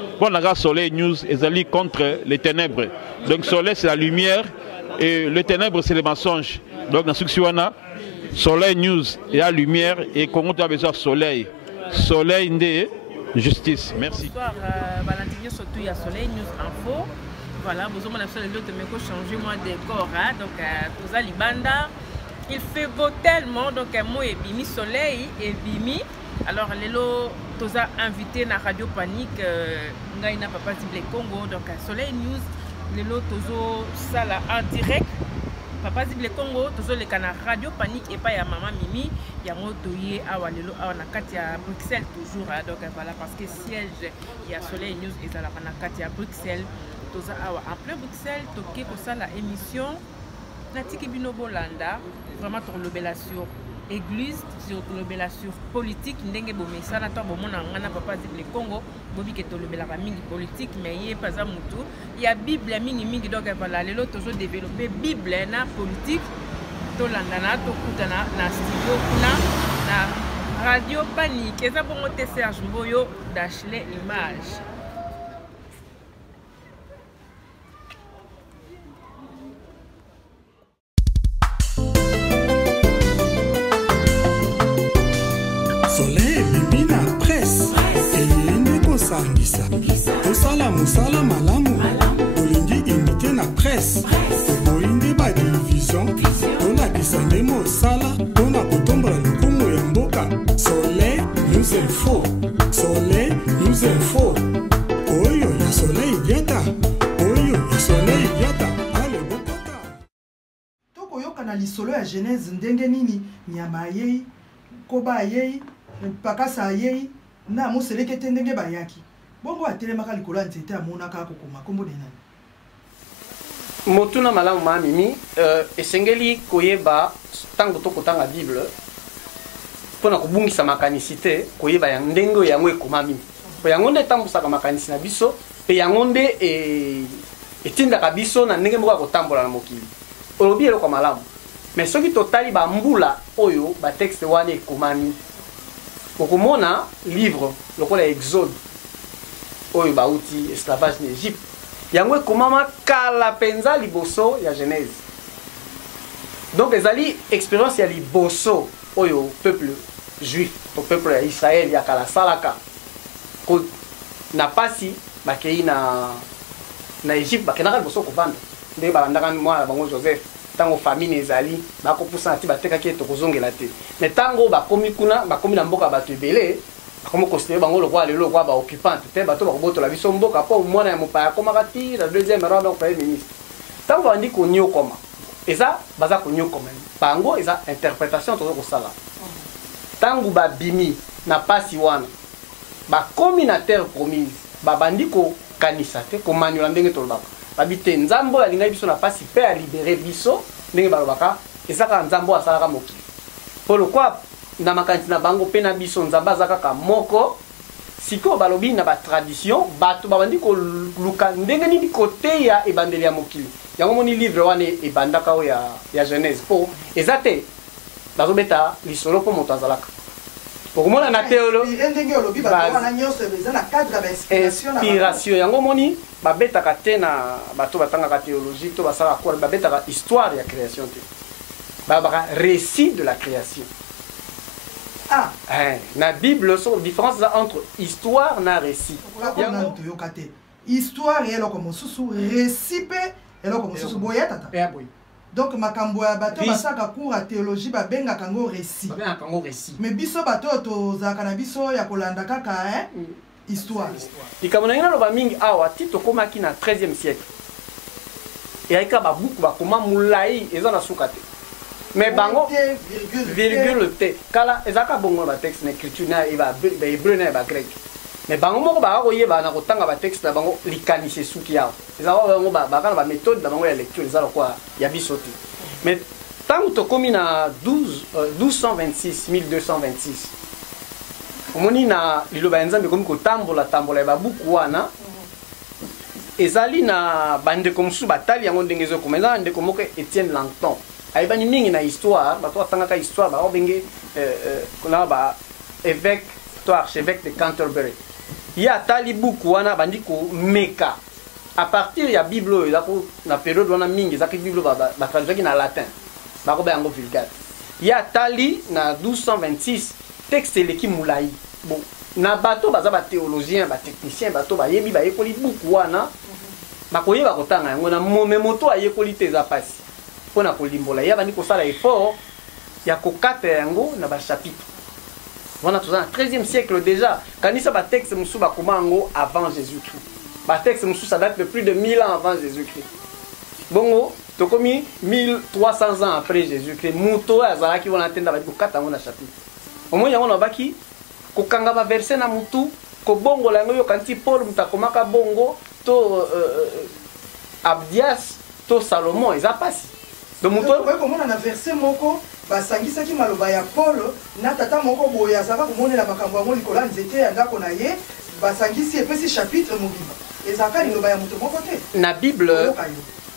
Bon, la Soleil News est allié contre les ténèbres. Donc Soleil c'est la lumière et les ténèbres c'est les mensonges. Donc dans ce que Soleil News est la lumière et Congo a besoin de soleil. Soleil de justice. Merci. Bonsoir, Valentin, surtout il y a Soleil News Info. Voilà, vous avez l'autre mais faut changer moi de décor. Donc pour Libanda, il fait beau tellement donc moi et Bimi Soleil et Bimi. Alors Lelo toza invité na Radio Panique ngai na Papa Zible Congo donc Soleil News Lelo tozo sala en direct Papa Zible Congo tozo le kana Radio Panique et pas ya Maman Mimi yango toye awa lelo awa na kati ya Bruxelles toujours donc voilà parce que siège ya Soleil News ezala na kati ya Bruxelles toza awa en plein Bruxelles toke ko sala émission na tiki bino bolanda vraiment to lobela sur église sur lobela sur politique ndenge bo mesana to bo mona ngana Papa Zible Congo bobi ke to lobela ba mingi politique mais yé pas za mutu ya bible mingi mingi donc voilà lelo toujours développer bible na politique to landana to kutana na studio kuna na Radio Panique eza bongo te Serge Mboyo d'Ashley Image. Tosala musala malamu olingi imite na presse oboyinde ba division tolakisa nde mosala mpona kotombola lokumu ya mboka. Soleil News Info, Soleil News Info, oyo ya Soleil Diata, oyo ya Soleil Diata ale bokota tokoyoka na lisolo ya Genèse ndenge nini nyama yei koba yei pakasa yei na moselekete ndenge bayaki bongo atelemaka likolo ya nzete amonaka kokoma kombo de nani motuna malamu mamimi esengeli koyeba ntango tokotanga bible mpona kobungisa makanisi te koyeba ya ndenge oyo yango ekomami po yango nde etambusaka makanisi na biso mpe yango nde etindaka biso na ndenge moko ya kotambola na mokili olobi eloko malamu mais soki totali bambula oyo batexte wana ekomami okomona livre lokola Exode oyo bauti esclavage na Égypte yango ekomama kala penza liboso ya Genèse donc ezali expérience ya liboso oyo peuple juif to peuple ya Israël ya kala salaka ko na pasi bakei na Égypte bakendaka liboso kovanda nde balandaka mwana bango Joseph tango famine ezali bakopusa na ti batekaki ete kozongela te mais tango bakomi kuna bakomi na mboka bato ebele bakomi considéré bango lokola lelo lokola baoccupante te bato bakobotola biso mboka mpo mwana ya mopaya akomaka ti na deuxième rang donc premier ministre tango bandi konyokoma eza baza konyokoma bango eza interprétation tozo kosala tango babimi na pasi wana bakomi na terre promise babandi kokanisa te komaniola ndenge tolobaka babi te nzambo alingai biso na pasi mpe alibere biso ndenge balobaka ezaka nzambo asalaka mokili mpo lokwa na makanisi na bango mpe na biso nzambe aza kaka moko sikoyo balobi na batradition bato babandi koluka ndenge nini koteya ebandeli ya mokili yango moni livre wana ebandaka oyo ya Genèse mpo eza te bazobeta lisolo mpo moto azalaka okomona na inspiration yango moni babetaka te na bato batangaka théologie to basalaka quoi babetaka histoire ya création te babaka récit de la création. Ah na Bible so différence entre histoire na récit yango toyokate histoire eloko mosusu récit pe eloko mosusu boya tata boy donc makambo ya bato basaka cours ya théologie babengaka ngo récit mais biso bato tozalaka na biso ya kolanda kaka histoire likambo na ngina loba mingi awa ti tokomaki na 13e siècle eyaka babuku bakoma mulai eza na suka te mais bango virgule te kala ezaka bongo ba texte na écriture na eba hébreu na ba grec mais bango moko ba koyeba na kotanga ba texte na bango likanise suki yao ezaka bango bakana ba méthode na bango ya lecture ezala kwa ya biso te mais tango tokomi na 1226 1226 omoni na liloba ya nzambe komi kotambola tambola ya babuku wana ezali na bandeko mosusu batali yango ndenge ezokoma eza na ndeko moko Étienne Langton ayebani mingi na histoire bato batangaka histoire baobenge kuna ba évêque to archevêque de Canterbury ya tali buku wana bandi ko meka à partir ya bible na période wana mingi zaki bible ba traduire na latin ba ko ba yango vulgate ya tali na 1226 texte leki mulai bon na bato baza ba théologien ba technicien bato ba yebi ba yekoli buku wana ba koyeba kotanga yango na moto ayekoli te za pasi pona kolimbola ya bandi ko sala effort ya kokata yango na ba chapitre. Voilà, tout ça, 13e siècle déjà. Kanisa ba texte musu ba komango avant Jésus-Christ. Ba texte musu ça date de plus de 1000 ans avant Jésus-Christ. Bongo, to komi 1300 ans après Jésus-Christ. Muto azalaki wona tenda ba kokata ngona chapitre. Omo yango na baki ko kanga ba verset na mutu ko bongo la ngoyo kanti Paul mutakomaka bongo to Abdias to Salomon ezapasi. Donc muto ko mona na verset moko basangisaki maloba ya Paul na tata moko boya azaka komonela makambo yango likola nzete ya ndako na ye basangisi epesi chapitre mobimba ezaka liloba ya moto moko te na Bible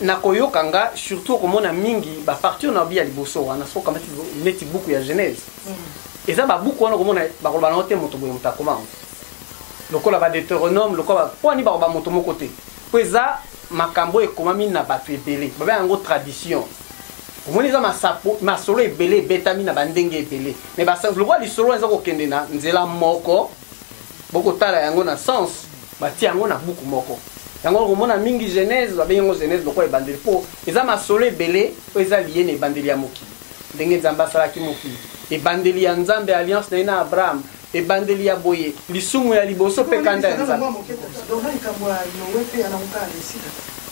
na koyokanga surtout komona mingi ba partir na bia liboso wana so kama neti buku ya Genèse eza ba buku wana komona ba koloba na te moto boye mutakoma lokola ba Deutéronome lokola poni ba moto moko te po eza makambo ekomami na bato ebele ba yango tradition. Omoni za masolo ebele betami na bandenge ebele mais basa le roi lisolo eza kokende na nzela moko boko tala yango na sens bati yango na buku moko yango komona mingi Genèse ba bengo Genèse loko ebandeli po eza masolo ebele po eza lié na ebandeli ya mokili ndenge Nzambe asalaki mokili ebandeli ya Nzambe alliance na Abraham ebandeli ya boye lisumu ya liboso pe kanda ya Nzambe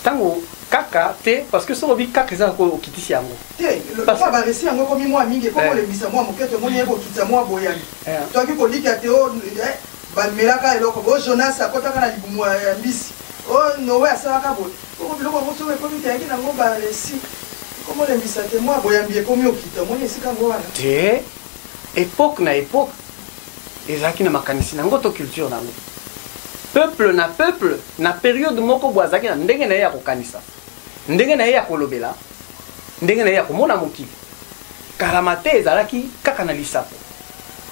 tango kaka te parce que so obi kaka eza ko okitisi yango te parce que ba resi yango komi mwa mingi ko le misa mwa moketo moni yebo kitisa mwa boyani to aki ko lika te o ba melaka eloko bo Jonas akotaka na libumu ya mbisi o Noé asalaka bo ko biloko ko so ko mita yaki na ngo ba resi komo le misa te mwa boyambi komi okita moni esika ngo wana te époque na époque ezaki na makanisi nango to culture nango peuple na période moko boazaki na ndenge na ya kokanisa ndenge na ya kolobela ndenge na ya komona mokili kalamate ezalaki kaka na lisapo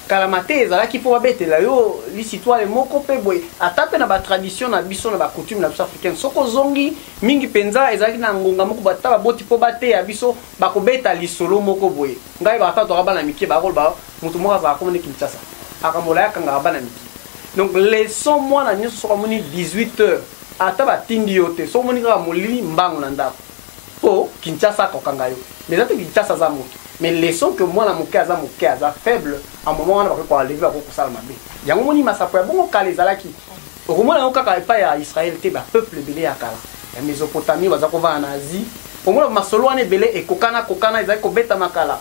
kalamate ezalaki po babetela yo lisitwale moko pe boye ata pe na ba tradition na biso na ba coutume na biso africaine soko zongi mingi penza ezalaki na ngonga moko bata baboti po bate ya biso bakobeta lisolo moko boye ngai ba tata bana mike ba kolba mutu moko za komone Kinshasa akamola ya kanga bana mike. Donc leçon moi na nyoso so moni 18h ata ba tindi yote so moni ka molili mbango na ndako po Kinshasa ko kanga yo mais ata Kinshasa za moto mais leçon que moi na moke aza faible à moment wana ba ko lever ba ko sala mabe yango moni masapo ya bongo kala ezalaki okomona yo kaka epa ya Israël te ba peuple belé ya kala ya Mésopotamie baza ko va en Asie omona masolo wana belé kokana ezali ko beta makala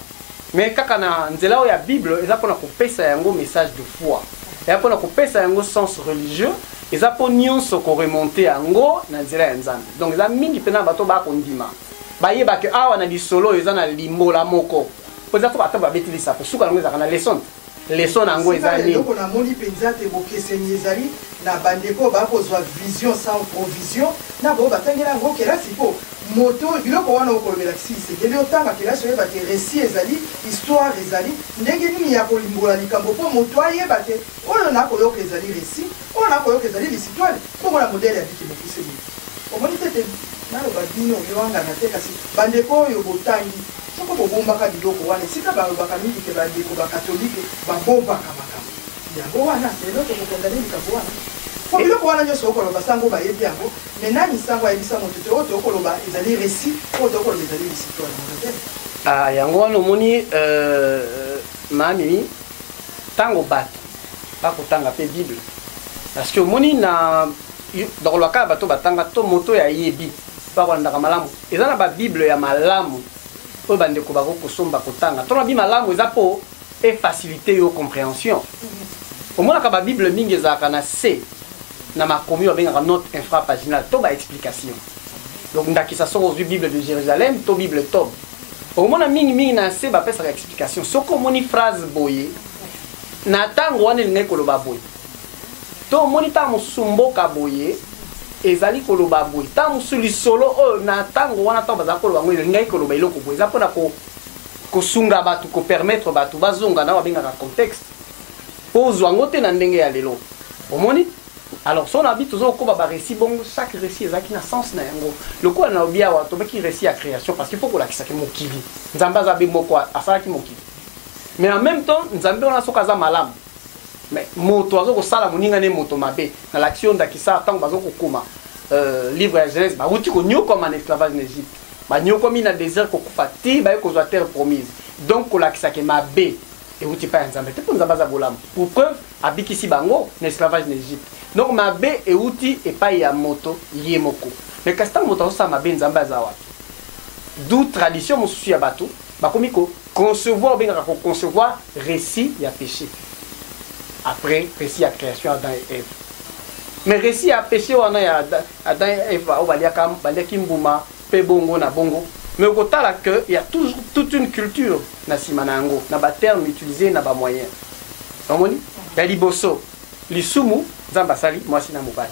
mais kaka na nzela ya Bible eza pona ko pesa yango message de foi et pour kopesa yango sens religieux eza po nyonso ko remonter yango na nzela ya Nzambe donc eza mingi pena bato ba kondima bayeba ke awa na lisolo eza na limbola moko po eza to bato ba betili sa po suka yango eza na leçon nango eza ni donc na moni penza te bokeseni ezali na bandeko ba kozwa vision sans provision na bo batangela yango kelasi po moto biloko wana okolobela kisi gele otanga kelasi oyeba te récit ezali histoire ezali ndenge nini ya kolimbola likambo po moto ayeba te oyo nakoyoka ezali récit oyo nakoyoka ezali l'histoire bongo na modele ya biki bokiseni omoni tete naloba bino oyowangana te kasi bandeko oyo botangi soko bobombaka biloko wana esika balobaka mingi te bandeko bakatolike babombaka makambo yango wana lelo tokokondane likambo wana po biloko wana nyonso okoloba sango bayebi yango me nani sango ayebisa moto te oyo tokoloba ezali récit oyo tokoloba ezali l'histoire yango wana omoni mami ntango bato bakotanga mpe bible parce que omoni na dokoloba kaka bato batanga to moto ya yebi bakolandaka malamu eza na babible ya malamu oyo bandeko bakokosomba kotanga to na bi malamu eza mpo efacilité yo compréhension omonaka babible mingi ezalaka na se na makomi babengaka note infrapaginale to baexplication donc ndakisa soko ozwi bible de Jérusalem to bible tob omona mingi na se bapesaka explication soko omoni phrase boye na ntango wana elingai koloba boye to omoni ntango mosusu mboka boye ezali koloba boye ntango mosusu lisolo oyo na ntango wana ntango bazala koloba ngo elingai koloba eloko boye eza mpona kosunga bato kopermettre bato bazonga na babengaka contexte po ozwa yango te na ndenge ya lelo omoni Alors, si on habite toujours au récit, bon, chaque récit est qui n'a sens. Le coup, on a oublié qui récit à création parce qu'il faut qu'on la kisa mokili. Nzamba zabe moko asala ki mokili. Mais en même temps, Nzambe on a sokaza malam. Mais moto azo ko sala moninga ne moto mabe. Dans l'action d'akisa tant bazo ko kuma. Livre à Genèse, ba wuti ko nyo comme en esclavage en Égypte. Ba nyo comme in a désert ko kufa ti ba ko zo terre promise. Donc ko la kisa ke mabe. Et wuti pa Nzambe. Te pour Nzamba za bolam. Pour preuve, abikisi bango en esclavage en Égypte. Donc mabe et outil et pas ya moto yemoko. Mais quand ça moto ça mabe Nzamba za wapi. D'où tradition mosusu ya bato, ba komi ko concevoir bien ko concevoir récit ya péché. Après récit à création Adam et Ève. Mais récit à péché on a Adam et Ève au baliaka baliaki mbuma pe bongo na bongo. Mais au côté là que il y a toujours toute une culture na simanango, na ba terme utilisé na ba moyen. Omoni? Ya liboso, lisumu Nzamba sali mwasi na mobali.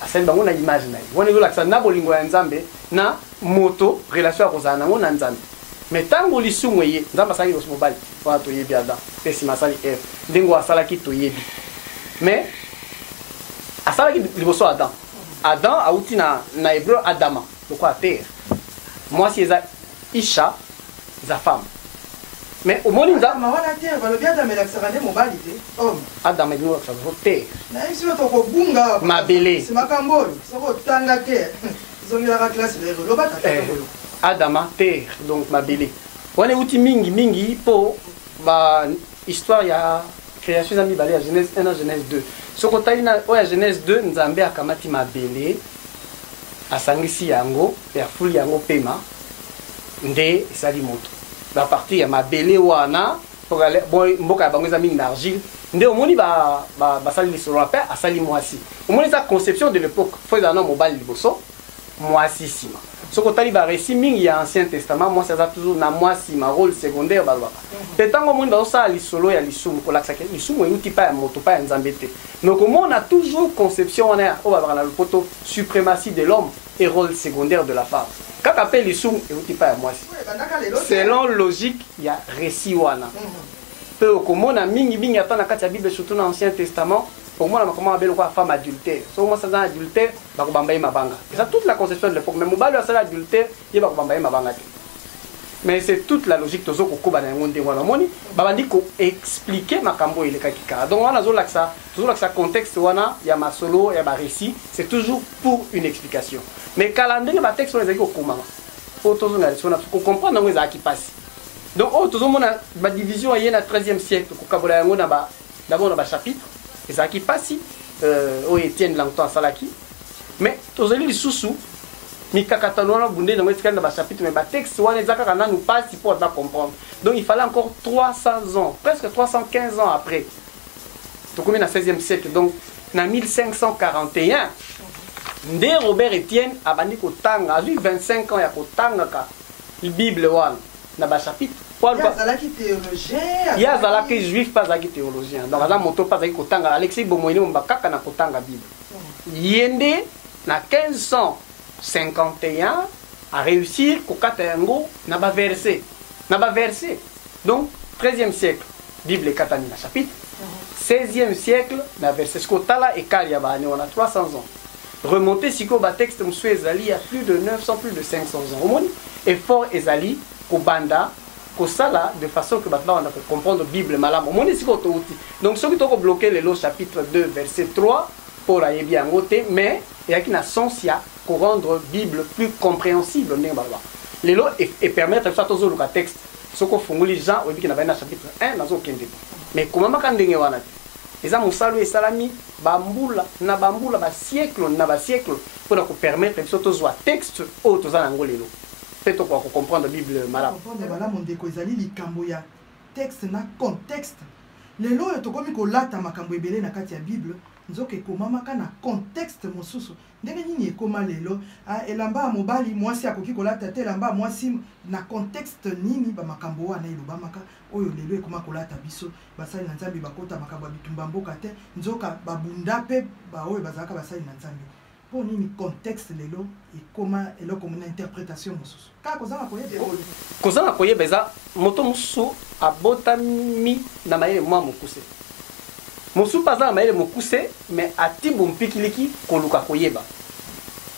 Asali bango na image na ye. Wona zo lakisa na bolingo ya Nzambe na moto relation ya kozana nango na Nzambe. Mais tango lisumu ye Nzamba sali lo mobali. Wana to yebi Adam. Pesi masali Ève. Ndengo asala ki to yebi. Mais asala ki liboso Adam. Adam auti na hébreu Adama. Pourquoi terre? Mwasi eza Isha za femme. Mais au monde Nzamba wana terre ba lo bien da melakisa ne mobali te. Homme. Adam et nous ça veut terre. Na isi to ko bunga. Mabele. C'est makambolo. Soko tanga terre. Zongira la classe le lobata. Adama terre donc mabele. On est outil mingi pour ba histoire ya création zami balé à Genèse 1 à Genèse 2. Soko taina o ya Genèse 2 Nzambe akamati mabele asangisi yango ya fuli yango pema nde sali moto. La partie ya mabele wana pour aller mboka ya bango ezami d'argile nde omoni ba sali lisolo pe asali mwasi. Omoni sa conception de l'époque faut dans mobile liboso mwasi sima. Soko tali ba récit mingi ya Ancien Testament moi ça toujours na mwasi ma rôle secondaire balwaka. Petango omoni ba sa lisolo ya lisumu ko laksa ke lisumu yuti pa ya moto pa ya Nzambe te. Donc on a toujours conception on a au ba na le poto suprématie de l'homme et rôle secondaire de la femme. Quand on appelle les sous, et pas à moi. Selon logique, il y a récit wana. Peu comme on a mingi attend dans la Bible surtout dans l'Ancien Testament. Pour moi, comment appelle quoi femme adultère. Sur moi, ça dans adultère, bah ko bambaye mabanga. C'est toute la conception de l'époque. Mais mobile ça adultère, il va ko bambaye mabanga. Mais c'est toute la logique de zoko ko bana ngonde wana moni. Ba bandi ko expliquer makambo ile kakika. Donc on a zo laksa, toujours laksa contexte wana, il y a ma solo, il y a ma récit, c'est toujours pour une explication. Mais calendrier ba texte on les a ko comment. Faut toujours pour comprendre ngo za ki passe. Donc oh toujours mona ba division y na 13e siècle ko kabola yango na ba d'abord na ba chapitre et ça qui passe o Étienne Langton salaki. Mais toujours les sous mi kakataloana bundé dans le bas chapitre mais ba texte wana ezaka kana nous passe pour pas comprendre. Donc il fallait encore 300 ans, presque 315 ans après. Donc on est dans le 16e siècle donc en 1541 Ndé Robert Etienne a bandi kotanga, a eu 25 ans ya kotanga ka Bible wana na ba chapitre. Yazalaki théologien. Yazalaki juif pas zaki théologien. Donc aza moto pas zaki kotanga Alexis Bomoini mbakaka na kotanga Bible. Yende na 1551 a réussi kokata yango na ba verset. Donc 13e siècle Bible katani na chapitre. 16e siècle na verset skotala et kalia ba on a 300 ans. Remonter si ko ba texte monsieur Ezali il y a plus de 900 plus de 500 ans. Au moins effort Ezali ko banda ko sala de façon que maintenant on a comprendre Bible malam. Au moins si ko to outi. Donc ce qui to bloquer le chapitre 2 verset 3 pour ayebi angote mais il y a qui na sens ya ko rendre Bible plus compréhensible ndenge balwa. Lelo et permettre ça tozo le texte. Ce ko funguli Jean au biki na ba chapitre 1 nazo kende. Mais comment makandenge wana eza musalo esalami bambula na bambula ba siècle pour permettre que to zo texte o to za nango lelo peut to ko comprendre Bible malamu comprendre malamu ndeko ezali likambo ya texte na contexte lelo to komi ko lata makambo ebele na kati ya Bible nzoke komamaka na contexte mosusu ndenge nini ekoma lelo elamba ya mobali mwasi akoki kolata te elamba ya mwasi na contexte nini bamakambo wana elobamaka oyo lelo ekoma kolata biso basali na Nzambe bakota makambo ya bitumba mboka te nzoka babunda pe baoyo bazalaka basali na Nzambe po nini contexte lelo ekoma eloko mona interprétation mosusu kaka kozala koyeba eza moto mosusu abotami na mayele mwa mokuse mosusu mpe aza na mayele mokuse mais atimbo mpikiliki koluka koyeba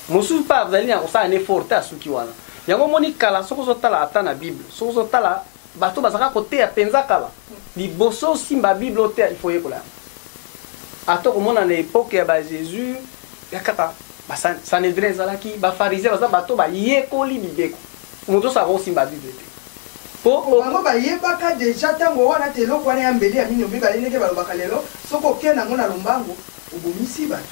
mosusu mpe azali na kosala na effort te asuki wana yango omoni kala soki ozotala ata na bible soki ozotala bato bazalaka koteya mpenza kala liboso osimba bible oteya ifo yekola yango ata komona na epoke ya bajesus ya kaka basanhedrin ezalaki bafarisien baza bato bayekoli mibeko moto osaka kosimba bible te bango bayebaka deja ntango wana te eloko wana ya mbeli ya mini obibale ndenge balobaka lelo soki okende yango na lombango obomisi bato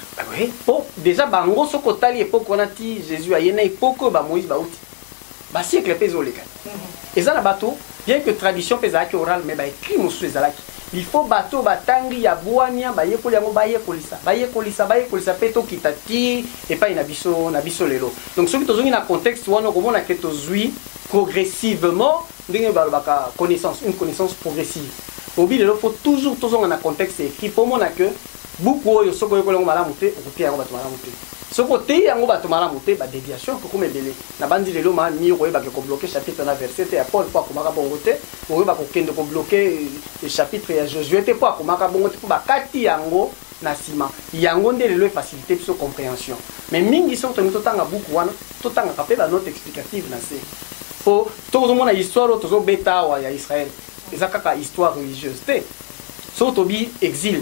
po deja bango soki otali epoke wana ti jésus aye na epoke oyo bamoïse bauti basiècle mpe ezoleka eza na bato bien que tradition mpe ezalaki oral mais baécrit mosusu ezalaki il faut bato batangi ya bwania bayekoli yango bayekolisa mpe tokita ti epai na biso lelo donc soki tozongi na contexte wana okomona ke tozwi progressivement ndenge balobaka connaissance une connaissance progressive obi lelo faut toujours tozonga na contexte écrit mpo omona ke buku oyo soki oyekola yango malamu te okoteya yango bato malamu te soki oteyi yango bato malamu te badéviation kokoma ebele na bandi lelo mami okoyebaka kobloke chapitre na verset te ya paul mpo akomaka bongo te okoyebaka kokende kobloke chapitre ya josué te mpo akomaka bongo te mpo bakati yango na nsima yango nde lelo efacilité biso compréhension mais mingi soki tolingi totanga buku wana totangaka mpe banote explicative na se po tozomona histoire oyo tozobeta awa ya israel eza kaka histoire religieuse te soki tobi exil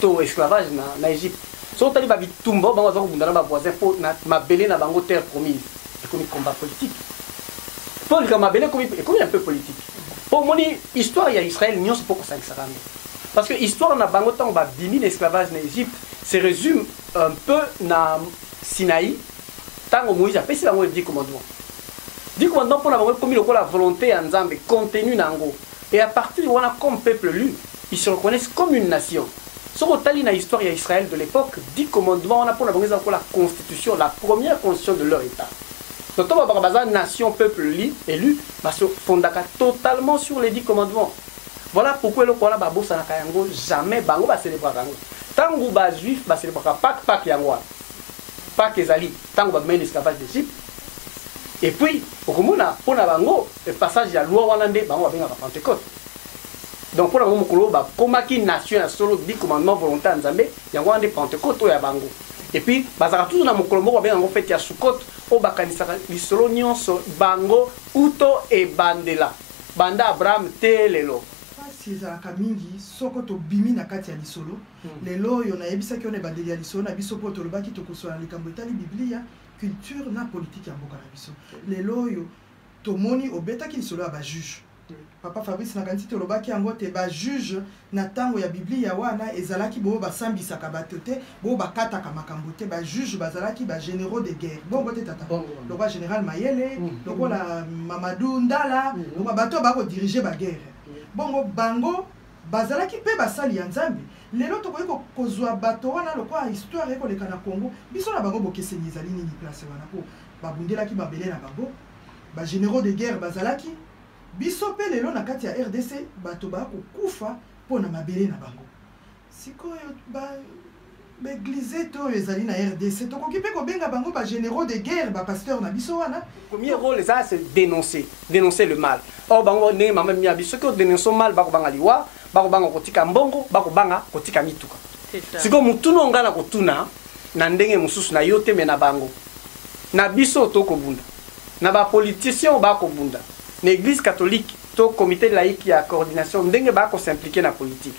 to esclavage na Égypte soki otali babitumba bango baza kobunda na bavoisin mpo na mabele na bango terre promise ekomi combat politique mpo lika mabele ekomi un peu politique mpo omoni histoire ya israel nyonso mpo kosangisaka yango parce que histoire na bango ntango babimi na esclavage na Égypte se résume un peu na Sinaï ntango Moïse apesi bango le 10 commandements 10 commandements mpo na bango ekomi lokola volonté ya nzambe contenu na yango et à partir de wana comme peuple lu ils se reconnaissent comme une nation. Sur la histoire d'Israël de l'époque, 10 commandements, on a pour la constitution, la première constitution de leur État. Donc, la nation, peuple élu, se fonde totalement sur les 10 commandements. Voilà pourquoi le Koala Babo Sanakayango, jamais Bango va célébrer Bango. Tant que les Juifs va célébrer Pâques Yango. Pâques Ezali, tant que les esclavage d'Égypte. Et puis, pour Bango, le passage de la loi Wanande, Bango va venir à Pentecôte. Donc pour la mokolo ba komaki nation ya solo 10 commandements volontaires nzambe yango ande Pentecôte ya bango et puis bazaka toujours na mokolo moko ba yango fete ya Sukot o bakanisaka lisolo nyonso bango uto e bandela banda Abraham te lelo pasi ezalaka mingi soko tobimi na kati ya lisolo lelo oyo nayebisaki yo na ebandeli ya lisolo na biso mpo tolobaki tokosola na likambo etali biblia culture na politique ya mboka na biso lelo oyo tomoni obetaki lisolo ya bajuge Papa Fabrice nakanisi tolobaki yango te ba juge na tango ya biblia wana ezalaki bo basambisaka bato te bo bakataka makambo te ba juge bazalaki ba généraux de guerre bongo te tata le roi général Mayele le la Mamadou Ndala le bato bako diriger ba guerre bongo bango bazalaki pe basali ya nzambe lelo tokoki kozwa bato wana lokwa histoire ekoleka na Congo biso na bango bokeseni ezali nini place wana po babundelaki mabele na bango ba généraux de guerre bazalaki biso pe lelo na kati ya RDC bato bakokufa mpo na mabele na bango sikoyo baeglize to ezali na RDC tokoki mpe kobenga bango bagénéraux de guerre bapasteur na biso wana premier rôle eza c'est dénoncer le mal or bango ndenge mama mia biso soki odénonce mal bakobanga liwa bakobanga kotika mbongo bakobanga kotika mituka sikoyo mutuna onga na kotuna na ndenge mosusu na yo te me na bango na biso tokobunda na bapoliticien bakobunda l'église catholique to comité laïque ya coordination ndenge ba ko s'impliquer na politique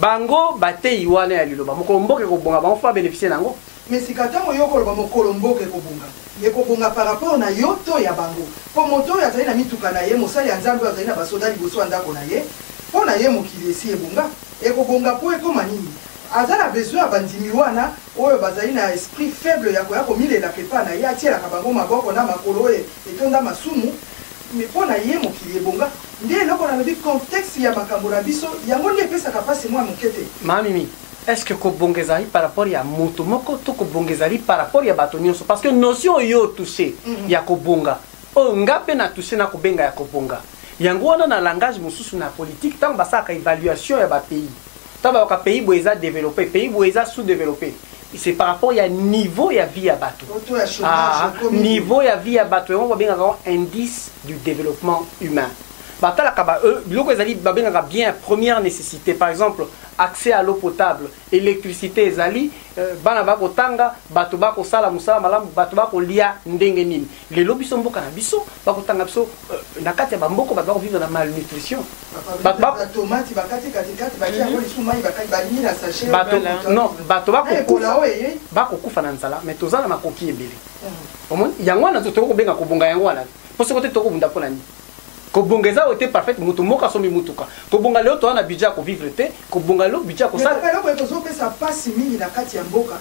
bango bate iwana ya liloba mokolo mboke ko bonga bango fa bénéficier nango mais sikata mo yoko loba mokolo mboke ko bonga yeko bonga par rapport na yoto ya bango po moto ya zali na mituka na ye mosali ya nzambe azali na basoda liboso andako na ye po na ye mokili esi ebonga eko bonga po ekoma nini azala besoin ya bandimi wana oyo bazali na esprit faible ya koya komilela kepa na ye atielaka bango maboko na makolo oyo etonda masumu mais pour na ye mokili ebonga nde eloko na lobi contexte ya makambo na biso yango nde epesaka mpasi mwa moke te mamimi est-ce que kobonga ezali par rapport ya moto moko to kobonga ezali par rapport ya bato nyonso parce que notion oyo touché ya kobonga oyo nga mpe na touché na kobenga ya kobonga yango wana na langage mosusu na politique ntango basalaka évaluation ya bapays ntango bayoka pays boye eza développé pays boye eza sous-développé c'est par rapport à niveau ya vie à bateau. Niveau ya vie à bateau, on va bien avoir indice du développement humain. Batala kaba eux, biloko ezali babengaka bien première nécessité. Par exemple, accès à l'eau potable, électricité ezali, bana bako tanga, bato bako sala musala malamu, bato bako lia ndenge nini. Lelo biso mboka na biso, bako tanga biso na kati ya bamboko bato bako vivre na malnutrition. Bato bako tomate bakati kati baki yango lisumai bakati balini na sachet. Bato non, bato bako kufa na nzala, mais tozala makoki ebele. Omoni yango na toko ko benga ko bonga yango wana. Parce que toko bunda pona ni. Ko bongeza était parfait mutu moka somi mutuka. Ko bonga leo to na budget ko vivre te, ko bonga leo budget ko ça. Mais ko to pesa passe mingi na kati ya mboka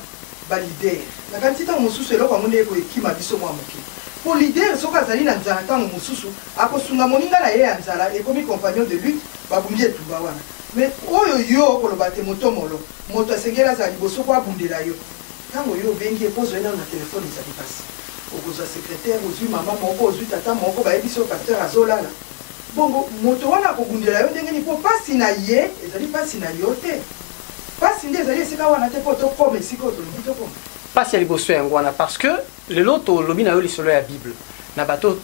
ba leader. Na kati ta mususu eloko amone ko ekima biso mwa moki. Pour leader soka zali na nzala tango mususu akosunga moninga na ye ya nzala et comme compagnon de lutte ba bungi etuba wana. Mais oyo yo ko lo bate moto molo. Moto asengela za liboso ko abundela yo. Tango yo bengi epozo ena na téléphone ça passe. Okoza secrétaire ozui mama moko ozui tata moko bayebi so pasteur azolala bongo moto wana kogundela yo ndenge ni po pasi na ye ezali pasi na yo te pasi nde ezali esika wana te po tokoma esika ozolobi tokoma pasi ya liboso yango wana parce que lelo tolobi na yo lisolo ya bible na bato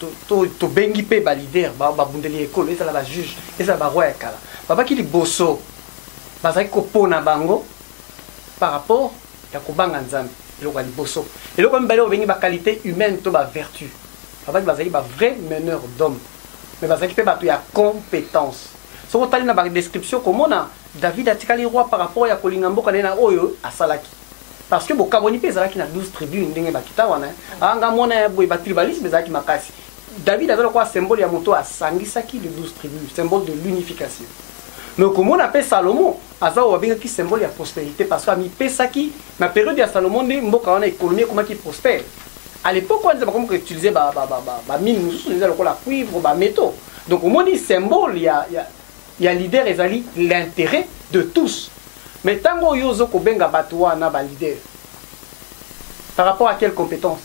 tobengi mpe balider babundeli ekolo ezala bajuge ezala baroi ya kala babaki liboso bazalaki kopona bango par rapport ya kobanga nzambe eloko ya liboso eloko mibale obengi qualité humaine to vertu babaki bazali vrai meneur d'homme mais bazali mpe bato ya compétence soko otali na badescription komona David atikali roi par rapport ya kolinga mboka na oyo asalaki parce que bokaboni mpe ezalaki na 12 tribus ndenge bakita wana anga mona ya boye batribalisme ezalaki makasi David azala kwa symbole ya moto asangisaki les 12 tribus symbole de l'unification. Mais comment on appelle Salomon, Azao a bien qui symbole de la prospérité parce que mi pesaki, ma période de Salomon de mboka wana économie comment qui prospère. À l'époque on disait comment utiliser mine nous utilisait le la cuivre métaux. Donc au moins dit symbole il y a leader ezali l'intérêt de tous. Mais tango yozo ko benga bato wana ba leader. Par rapport à quelle compétence?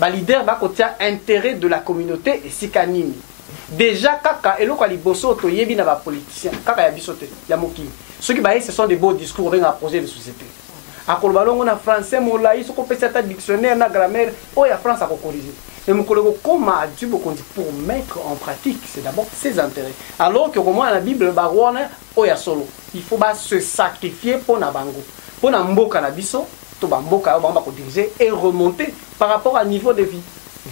Ba leader ba kotia intérêt de la communauté et sikanini. Déjà kaka eloko liboso to yebi na ba politicien kaka ya bisote ya mokili ceux qui baye ce sont des beaux discours avec un projet de société akolo balongo na français molai soko pesa ta dictionnaire na grammaire o ya France ako corriger et mokolo koma adu bokondi pour mettre en pratique c'est d'abord ses intérêts alors que comment la Bible ba rona o ya solo il faut ba se sacrifier pour na bango pour na mboka na biso to ba mboka ba ko diriger et remonter par rapport à niveau de vie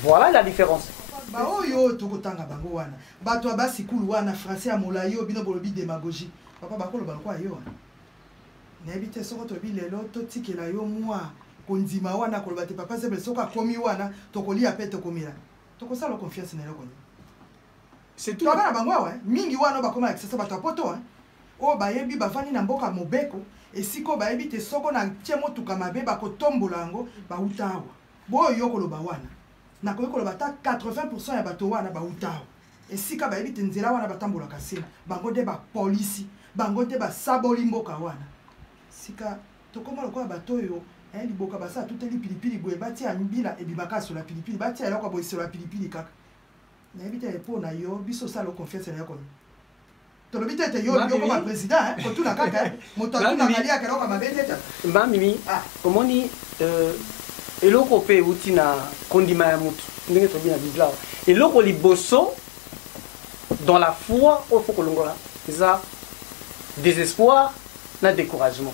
voilà la différence. Ba oyo tokotanga bango wana bato abasi kulu wana français ya molai yo bino bolobi démagogie papa bakolo balko ayo wana na ebite soko to bi lelo to tikela yo mwa kondima wana koloba te papa zebe soko akomi wana tokolia pe tokomira tokosala confiance na yo kono c'est tout bana bango wa mingi wana bakoma access bato apoto o bayebi bavani na mboka mobeko esiko bayebi te soko na tiemo tukamabe bakotombola yango bautawa boyo koloba wana na koyeko bata 80% ya bato wana ba utao esika ba ebite nzela wana batambola kasina bango de ba police bango de ba saboli mboka wana sika tokoma lokwa bato yo liboka basa tuteli pilipili boye bati ya mbila ebimaka sur la pilipili bati ya lokwa boye sur la pilipili kaka na ebite epo na yo biso sala confiance na yo kono to lobite te yo yo comme président ko tuna kaka moto tuna kalia ka lokwa mabeteta mimi komoni eloko pe uti na kondima ya mutu ndenge tobi na Biblia eloko liboso dans la foi au faut kolongola ça désespoir na découragement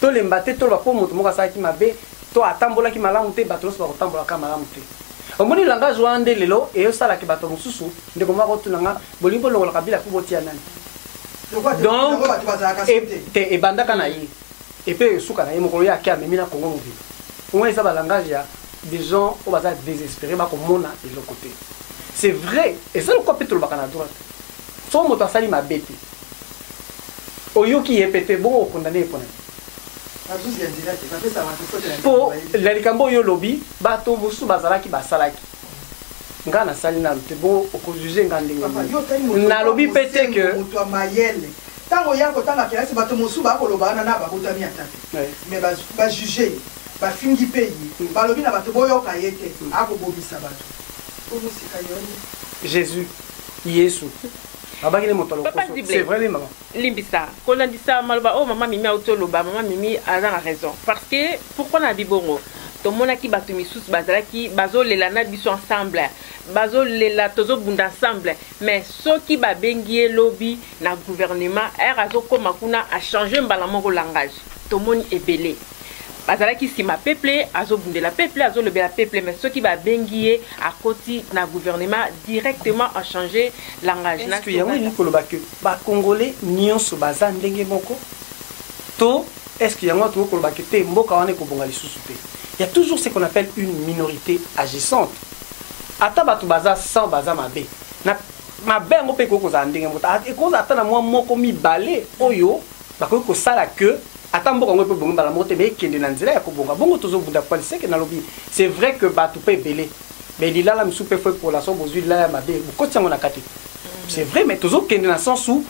to lembate to ba po mutu moka sa ki mabe to atambola ki malamu te bato so ba kotambola ka malamu te omoni langage wande lelo e yo sala ki bato mususu ndeko mako tunanga bolimbo longola kabila ku botia nani donc et bandaka na yi et pe suka na yi mokolo ya ki amemi na Congo mobile. Moi, ça va langage, il y a des gens qui sont désespérés, de l'autre côté. C'est vrai, et ça, le quoi peut-être le bac à droite. Son moto sali m'a bêté. Oyo qui est pété, bon, condamné pour pour les cambo yo lobby, bato musu bazalaki basalaki. Ngana sali na te bon, au juger ngandinga. Na lobby pété que tango yako tanga kelasi bato musu ba koloba na ba botami atake. Mais ba juger ba fingi pays balobi na bato boyo kayete akobobisa bato omusika yoni Jésus Yesu abaki le motolo c'est vrai les maman limbisa kolandisa maloba oh maman mimi autoloba maman mimi a raison parce que pourquoi na bibongo tomonaki bato misusu bazalaki bazolela na biso ensemble bazolela tozobunda ensemble mais soki babengi ye lobi na gouvernement ere azokoma kuna achange mbala moko langage tomoni ebele bazalaki nsima peuple azobundela peuple azolobela peuple mais soki babengi ye akoti na gouvernement directement achange langage est-ce que yango elingi koloba ke bacongolais nyonso baza ndenge moko to est-ce que yango tokoki koloba ke te mboka wana ekobonga lisusu te il y a toujours ce qu'on appelle une minorité agissante ata bato baza 100 baza mabe na mabe yango mpe ekoki kozala ndenge moko ekoza ata na mwa moko mibale oyo bakoki kosala ke ata mboka yango epe bongo mbala moko te me ekende na nzela ya kobonga bongo tozobunda kwali seke nalobi c'est vrai que bato mpe ebele mais lilala misu mpe fo epola so bozwi lilala ya mabe bokoti yango na kati c'est vrai mais tozokende na sens où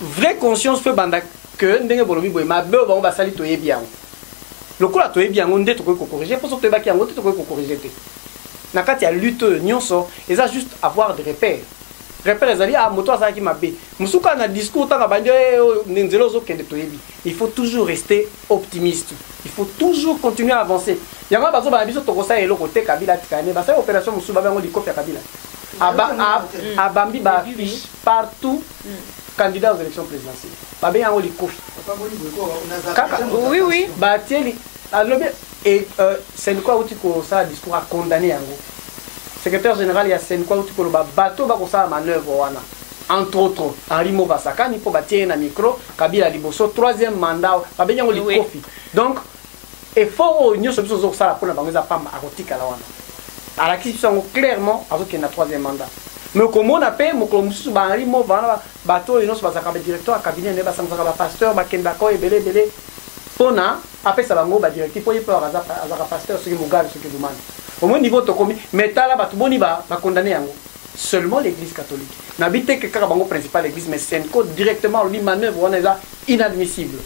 vraie conscience mpe banda que ndenge bolobi boye mabe oyo bango basali toyebi yango lokola toyebi yango nde tokoki kokorrige mposo toyebaki yango te tokoki kokorrige te na kati ya lutte oyo nyonso eza juste avoir des repères repère ezali moto azalaki mabe mosuka na discours tanga bandi nzela ozokende toyebi il faut toujours rester optimiste il faut toujours continuer à avancer yango bazobana biso tokosala eloko te kabila atikane basali opération mosusu babango likofi ya kabila abambi baaffiche partout candidat aux élections présidentielles babe yango likofi kaka oui batie alobi seniko auti kosala discours a condamné yango secrétaire général ya seniko auti koloba bato bakosala manœuvre wana entre autres Henri Movasakani mpo batie na micro kabila liboso troisième mandat babengi yango likofi donc effort oyo nyonso biso ozokosala mpona bango eza pamba akotikala wana alakisi biso yango clairement azokende na troisième mandat mais komona mpe mokolo mosusu bahenri mova wana bato oyo nyonso bazalaka badirecteur ya cabinet nde basangisaka bapasteur bakendaka oyo ebele mpona apesa bango badirectif oyo mpe azalaka pasteur soki mogali soki lumani au moins niveau tokomi mais tala bato boni bakondamne yango seulement l'église catholique nabi te ke kaka bango principal l'église mais senko directement alobi manœuvre wana eza inadmissible.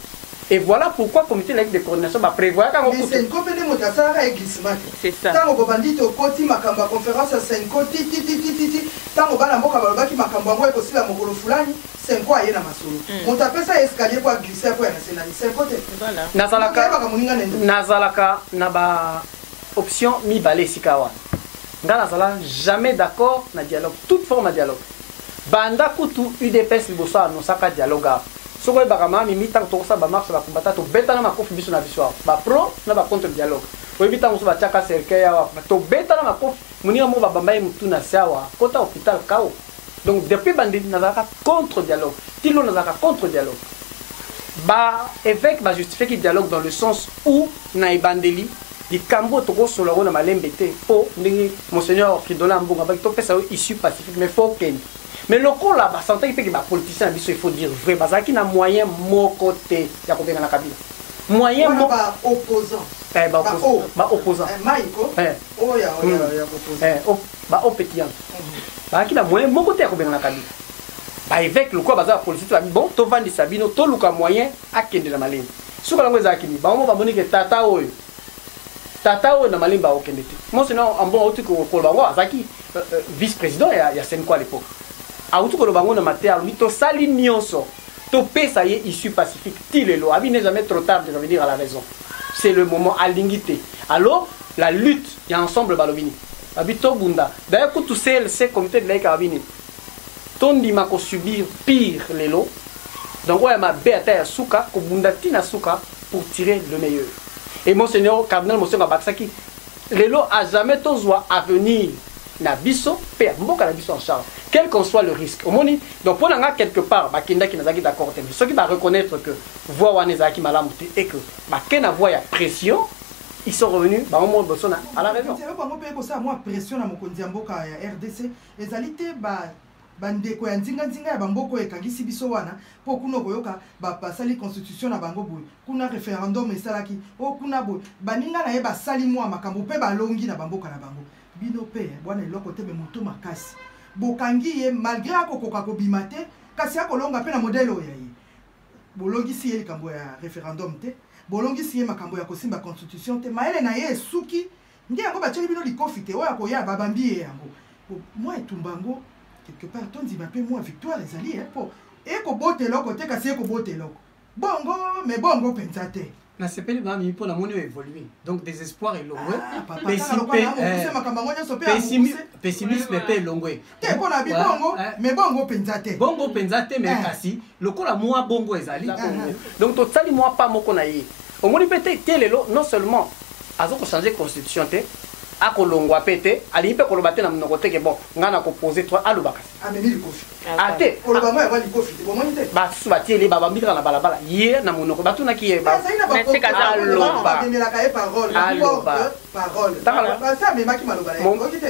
Et voilà pourquoi le comité de coordination va prévoir quand mais c'est une compagnie motasara église c'est ça tant que bandit au côté makamba conférence à 5 côté tant que bana mboka balobaki makamba ngo ekosi la mokolo fulani 5 fois yena masolo motape ça escalier pour glisser pour na sénali 5 côté voilà nazalaka na ba option mi balé sikawa nga nazala jamais d'accord na dialogue toute forme de dialogue banda kutu UDPS liboso anosaka dialogue soko bakama mimi tant to ça ba marche ba combattre to betana makofi biso na biso ba pro na ba contre dialogue oyebi tant so ba chaka cercle ya to betana makofi muninga mo ba bambaye mutu na sawa kota hôpital kao donc depuis bandi nazaka contre dialogue tilo nazaka contre dialogue ba évêque ba justifier ki dialogue dans le sens où na ibandeli di kambo to ko solo na malembe te po ndingi monseigneur Fridola Mbonga ba to pesa issue pacifique mais faut ken. Mais le coup là, il faut que les politiciens, il faut dire vrai, parce qu'il y a moyen mon côté, il y a combien de Kabila. Moyen mon opposant. Opposant. Maïko. Oh ya opposant. Opétiant. Parce qu'il y a moyen mon côté, il y a combien de Kabila. Avec le coup, la politique, bon, tu vas dire Sabino, tu as moyen à qui de la maline. Si vous avez dit, on va dire que Tata Oyo. Tata Oyo na malimba okende te. Moi sinon en bon autre que Kolbango Azaki vice-président il y a Senko à l'époque. A outu Kolbango na maté a to sali nyonso. To pesa ye issue pacifique tilelo. Abi n'est jamais trop tard de revenir à la raison. C'est le moment à l'ingité. Alors la lutte il y a ensemble balobini. Abi to bunda. D'ailleurs tous ces comités de la carabine. Tondi mako subir pire lelo. Donc ouais ma bête suka ko bunda tina suka pour tirer le meilleur. Et monseigneur cardinal monseigneur Baksaki lelo a jamais tozoa à venir na biso pe mboka na biso en charge quel qu'en soit le risque au moni donc pour nga quelque part bakenda ki nazaki d'accord te ceux qui va reconnaître que voix waneza ki malamu te et que bakena voix ya pression ils sont revenus ba mo boso na à la raison c'est pas mo pe ko ça moi pression na mokonzi ya mboka ya RDC ezalité ba bandeko ya nzinga ya bamboko ekangisi biso wana po kuno koyoka basali constitution na bango boye kuna référendum esalaki o kuna boye baninga na ye basali mwa makambo pe balongi na bamboka na bango bino pe bwana eloko te me moto makasi bokangi ye malgré akokoka kobima te kasi akolonga pe na modele oyo ye bolongisi ye likambo ya référendum te bolongisi ye makambo ya kosimba constitution te maele na ye esuki nde yango batieli bino likofi te oyo akoya babambi ye yango mwa etumbango quelque part ton dit m'appelle moi victoire les alliés pour et ko bote loko te kasi ko bote loko bongo mais bongo pensate na sepeli ba mi pour la monnaie évoluer donc désespoir et longwe pessimisme pe longwe te ko na bibongo mais bongo penzate mais kasi lokola moi bongo ezali donc to tsali moi pas moko na ye au moni pete telelo non seulement azoko changer constitution te akolongwa pete ali pe koloba te na mnoko te ke bon ngana ko poser toi alobaka ameni likofi ate koloba mo ya likofi te bomoni te ba suba tiele baba mbika na balabala ye na monoko batuna ki ye ba bamelaka ye parole basa memaki maloba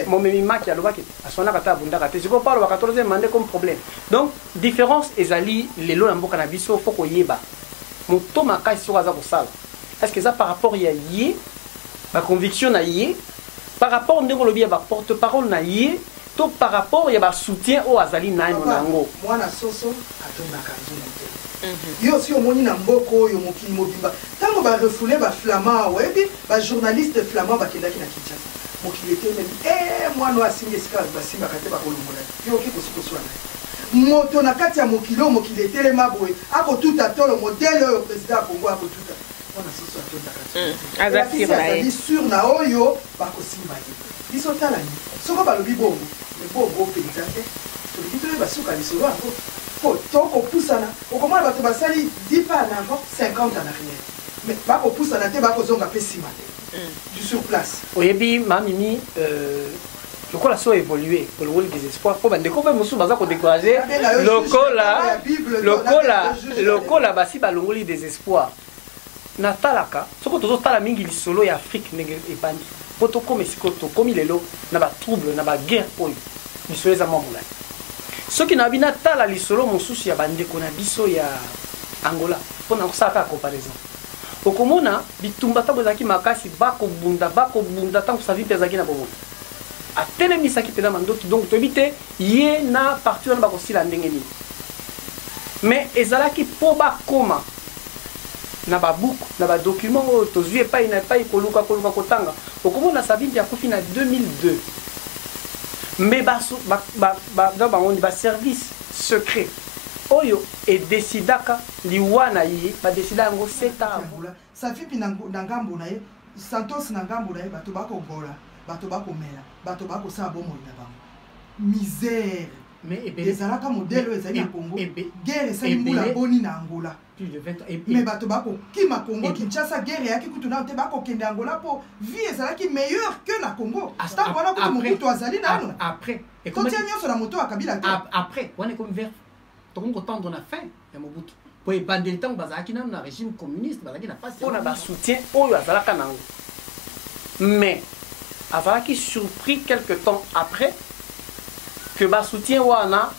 momemi maki alobaki asonaka ta abundaka te siko palo ba 14e mandé comme problème donc différence ezali lelo na mboka na biso faut koyeba moto makasi soko aza kosala est-ce que ça par rapport ya ye ba conviction na ye par rapport ndeko lobi ya ba porte-parole na ye to par rapport ya ba soutien au azali na nango mwana soso atondaka nzona te yo si omoni na mboko oyo mokili mobimba tango ba refoulé ba flamand webi ba journaliste flamand bakendaki na Kinshasa mokili ete même mwana asingi esika basimbaka te bakolongola yo oki kosikosuana moto na kati ya mokili oyo mokili etelema boye akotuta tolo modele oyo président ya Congo akotuta mwana soso atondaka azali sur na oyo bakosimba ye biso tala ni soko balobi bongo me bongo mpenza te tolobi toyeba suka lisolo yango po tokopusana okomona bato basali 10 pas en avant 50 en arrière mais bakopusana te bakozonga mpe nsima te du sur place oyebi mamimi lokola so évolué kolongoli désespoir po bandeko mpe mosusu baza kodécouragé lokola basi balongoli désespoir natalaka soko tozotala mingi lisolo ya Afrique ndenge ebandi po tokoma esika tokomi lelo na batrouble na baguerre oyo lisolo eza mwa molai soki na bina tala lisolo mosusu ya bandeko na biso ya Angola mpona kosala kaka comparaison okomona bitumba ntango ezalaki makasi bakobunda ntango savi mpe ezalaki na bomoi atelemisaki mpenza mandoki donc toyebi te ye na parti wana bakosila ndenge nini mais ezalaki mpo bakoma na babuku na badocument oyo tozwi epai na epai koluka kotanga okomona Savimbi akufi na 2002 mais bango baservice secret oyo edesidaka liwa na ye badesida yango 7 ans Savimbi na ngambo na ye Santos na ngambo na ye bato bakobola bato bakomela bato bakosala bomoi na bango misère ezalaka modele oyo ezali na Congo guerre esali mbula boni na Angola mais bato bakokima Congo Kinshasa guerre eyaki kutu nano te bakokende Angola mpo vie ezalaki meilleure que na Congo ntango wana kutu mokutu azali nano totia nyonso na moto ya Kabila te après wana ekomi vers tokomi kotendre na fin ya Mobutu po ebandeli ntango bazalaki nano na régime communiste bazalaki na pasi mpona basoutien oyo azalaka nango mais azalaki surpris quelque temps après que ba soutien wana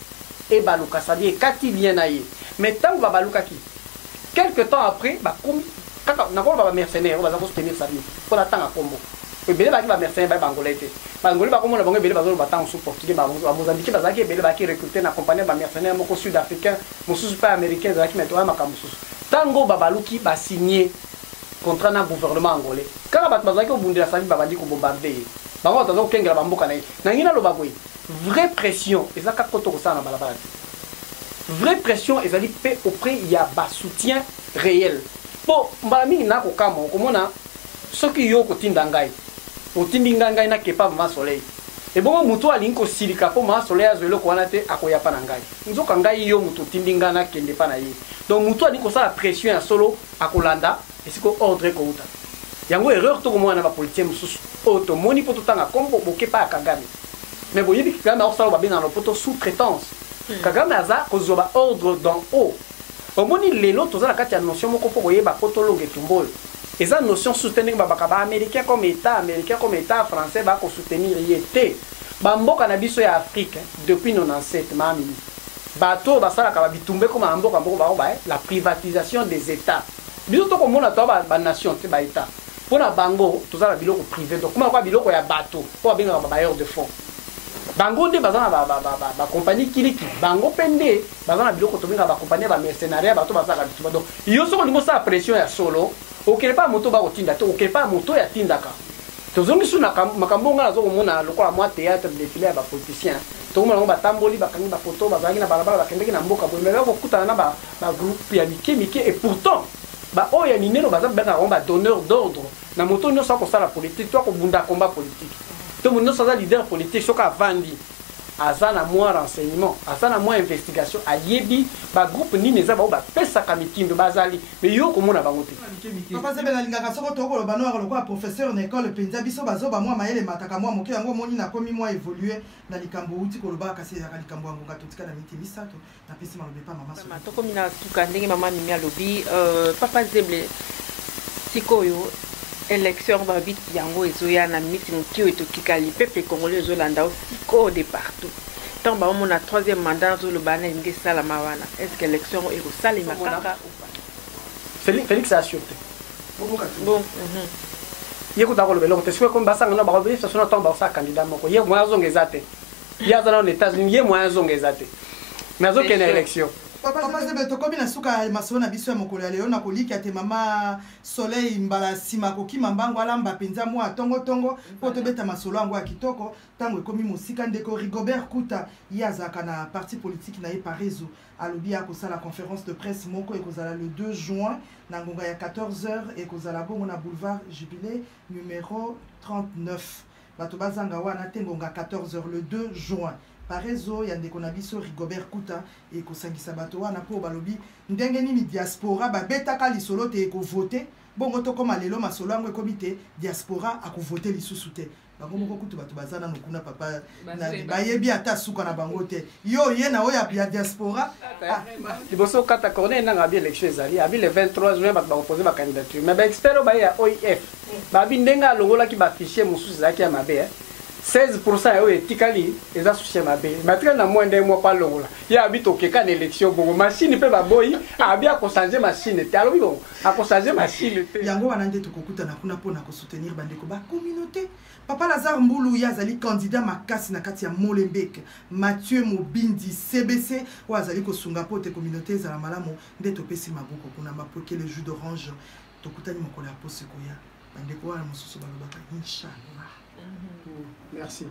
et baluka c'est-à-dire kati bien na ye mais tant ba balukaki quelque temps après ba komi kaka na ko ba mercenaire ba za ko soutenir ça bien pour attendre kombo e bele ba ki ba mercenaire ba bangolais te bangolais ba komona bango bele ba zo ba tant sous portugais ba mozambique ba za ki bele ba ki recruter na compagnie ba mercenaire moko sud africain mosusu pas américain za ki meto makambo susu tango ba baluki ba signer contrat na gouvernement angolais kaka ba za ki obundela sali ba bandi ko bombarder bango tazo kengela ba mboka na ye na ngina lo ba boy vraie pression ezaka koto ko sana balabala vraie pression ezali pe auprès ya ba soutien réel po mbala mingi na ko kamo komona soki yo ko tinda ngai otindi ngai na kepa ma soleil e bongo mutu alingi ko silika po ma soleil azwelo ko wana te akoya pa na ngai nzoka ngai yo mutu tindi ngana kende pa na ye donc mutu alingi ko sala pression ya solo akolanda esiko ordre ko uta yango erreur to ko mwana ba politicien mususu oto moni po totanga kombo bokepa Kagame mais vous voyez que Kagame a aussi dans le poteau sous-traitance. Kagame a aussi ordre d'en haut. Au moment où les autres ont la notion de voyez ba poto longue tumbol. Et ça notion soutenir ba américain comme état français va soutenir yété. Ba mboka na biso ya Afrique depuis 97 mami. Bato ba sala ka bitumbe comme mboka ba la privatisation des états. Biso to comme na to ba nation te ba état. Pour na bango to za biloko privé donc comment quoi biloko ya bato pour benga ba bailleur de fonds. Bango de bazana ba compagnie kiliki bango pende bazana biloko to benga ba compagnie ba mercenaires bato bazaka bituma donc yo so ko sa pression ya solo okele pa moto ba kotinda to okele pa moto ya tindaka to zongi suna makambo nga zo komona lokola moi théâtre défilé ba politiciens to komona ba tamboli ba kangi ba photo bazaki na balabala ba kendeki na mboka bo mais ba kokutana na ba groupe ya mike et pourtant ba oyo ya minene baza benga ba donneur d'ordre na moto nyonso akosala politique to akobunda combat politique to moto nyonso aza leader politique soki avandi aza na mwa renseignement aza na mwa investigation ayebi bagroupe nini eza bao bapesaka mitindo bazali me yo komona bango te papa sebe nalingaka soko tokoloba noaka lokola professeur na école mpenza biso bazoba mwa mayele mataka mwa moke yango omoni nakomi mwa évolue na likambo uti kolobaka kasi ezaka likambo ya ngonga totika na miti misato napesi malobi pa mama tokomi na suka ndenge mama mimi alobi papa zeble sikoyo élection babiti yango ezoya na miti moki oyo etokikali peuple congolais ezolanda osiko de partout ntango baomona 3e mandat azoloba na elingi esalama wana est ce que élection ekosalema kaka Félix a assuré. bon ye kuta koloba eloko te sikoyo komi basanga na bakobisa sona ntango bakosala candidat moko ye moyen azonga eza te ye aza na états-unis ye moyen azonga eza te mais azokende élection papa sebe tokomi na suka masolo na biso ya mokolo ya lelo na kolikia te mama soleil mbala nsima kokima mbango alamba mpenza mwa tongotongo mpo tobeta masolo yango ya kitoko ntango ekomi mosika ndeko Rigobert Kuta ye azalaka na parti politique na ye parezo alobi akosala conférence de presse moko ekozala le 2 juin na ngonga ya 14h ekozala bongo na boulevard Jubilé numéro 39 bato bazanga wana te ngonga 14h le 2 juin parezo ya ndeko na biso Rigobert Kuta ekosangisa bato wana mpo balobi ndenge nini diaspora babetaka lisolo te ekovote bongo tokoma lelo masolo yango ekomi te diaspora akovote lisusu te bango moko kutu bato baza nano kuna papa bayebi ata suka na bango te yo ye na oyo ya diaspora liboso kata corneille nanga abi élection ezali abi le 23 juin bato bakopose bacandidature mais baexpert oyo baye ya oif babi ndenge alongolaki bafichier mosusu ezalaki ya mabe 16% ya oyo etikali eza susi ya mabe matikali na mwa ndenge moko alongola ye abi tokeka na élection bongo machine mpe baboyi abi akochange machine te alobi bongo akochange machine te yango wana nde tokokutana kuna mpona kosoutenir bandeko bacommunauté papa Lazare Mbulu ye azali candidat makasi na kati ya Molenbeek Mathieu Mobindi CBC oyo azali kosunga mpo te communauté ezala malamu nde topesi maboko kuna mapoke le jus d'orange tokutani mokolo ya poso ekoya bandeko wana mosusu balobaka inshallah. Merci.